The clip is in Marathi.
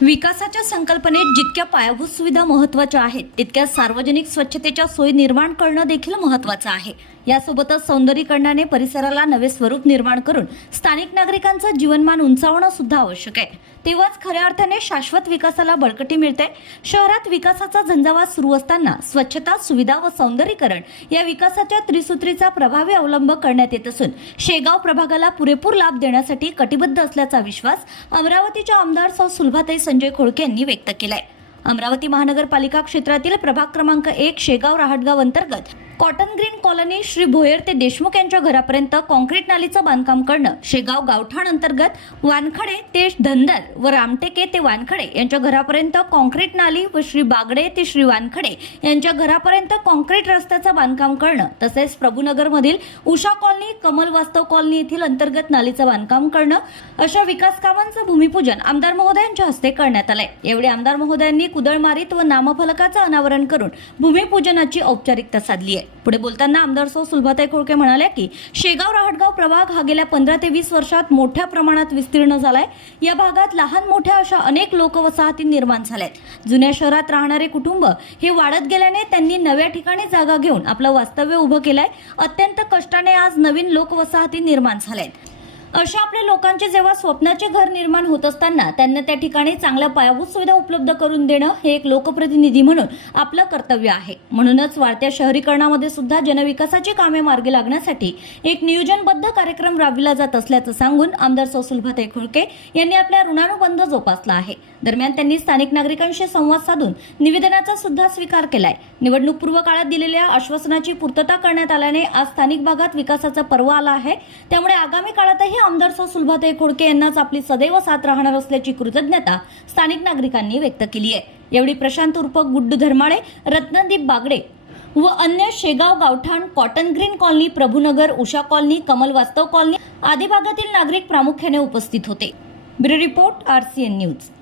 विकासाच्या संकल्पनेत जितक्या पायाभूत सुविधा महत्त्वाच्या आहेत तितक्या सार्वजनिक स्वच्छतेच्या सोयी निर्माण करणं देखील महत्वाचं आहे. यासोबतच सौंदर्यीकरणाने परिसराला नवे स्वरूप निर्माण करून स्थानिक नागरिकांचं जीवनमान उंचावणं सुद्धा आवश्यक आहे. तेव्हाच खऱ्या अर्थाने शाश्वत विकासाला बळकटी मिळते. शहरात विकासाचा झंझावात सुरू असताना स्वच्छता सुविधा व सौंदर्यीकरण या विकासाच्या त्रिसूत्रीचा प्रभावी अवलंब करण्यात येत असून शेगाव प्रभागाला पुरेपूर लाभ देण्यासाठी कटिबद्ध असल्याचा विश्वास अमरावतीच्या आमदार सौ सुलभाताई संजय खोडके यांनी व्यक्त केलाय. अमरावती महानगरपालिका क्षेत्रातील प्रभाग क्रमांक एक शेगाव रहाटगाव अंतर्गत cotton green colony Shri Bhoyar ते देशमुख यांच्या घरापर्यंत कॉन्क्रीट नालीचं बांधकाम करणं शेगाव गावठाण अंतर्गत वानखडे ते धनगर व रामटेके ते वानखडे यांच्या घरापर्यंत कॉन्क्रीट नाली व श्री बागडे ते श्री वानखडे यांच्या घरापर्यंत कॉन्क्रीट रस्त्याचं बांधकाम करणं तसेच प्रभूनगरमधील उषा कॉलनी कमल वास्तव कॉलनी येथील अंतर्गत नालीचं बांधकाम करणं अशा विकास कामांचं भूमिपूजन आमदार महोदयांच्या हस्ते करण्यात आलंय. एवढे आमदार महोदयांनी कुदळ मारीत व नामफलकाचं अनावरण करून भूमिपूजनाची औपचारिकता साधली आहे पुढे बोलताना आमदार सौ सुलभाताई खोळके म्हणाल्या की शेगाव राहटगाव प्रभाग हा गेल्या पंधरा ते वीस वर्षात मोठ्या प्रमाणात विस्तीर्ण झालाय. या भागात लहान मोठ्या अशा अनेक लोकवसाहती निर्माण झाल्यात. जुन्या शहरात राहणारे कुटुंब हे वाढत गेल्याने त्यांनी नव्या ठिकाणी जागा घेऊन आपलं वास्तव्य उभं केलंय. अत्यंत कष्टाने आज नवीन लोकवसाहती निर्माण झाल्यात. अशा आपल्या लोकांचे जेव्हा स्वप्नाचे घर निर्माण होत असताना त्यांना त्या ठिकाणी चांगल्या पायाभूत सुविधा उपलब्ध करून देणं हे एक लोकप्रतिनिधी म्हणून आपलं कर्तव्य आहे. म्हणूनच वाढत्या शहरीकरणामध्ये सुद्धा जनविकासाची कामे मार्गी लागण्यासाठी एक नियोजनबद्ध कार्यक्रम राबविला जात असल्याचं सांगून आमदार सौसुलभाते खोळके यांनी आपल्या ऋणानुबंध जोपासला आहे. दरम्यान त्यांनी स्थानिक नागरिकांशी संवाद साधून निवेदनाचा सुद्धा स्वीकार केलाय. निवडणूक पूर्व काळात दिलेल्या आश्वासनाची पूर्तता करण्यात आल्याने आज स्थानिक भागात विकासाचा पर्व आला आहे. त्यामुळे आगामी काळातही आमदार सौ सुलभाताई खोडके यांनाच आपली सदैव साथ राहणार असल्याची कृतज्ञता स्थानिक नागरिकांनी व्यक्त केली आहे. यावेळी प्रशांत उर्फ गुड्डू धर्माळे रत्नदीप बागडे व अन्य शेगाव गावठाण cotton green colony Prabhunagar Usha colony Kamal Vastav colony आदी भागातील नागरिक प्रामुख्याने उपस्थित होते. Bureau report R C N news.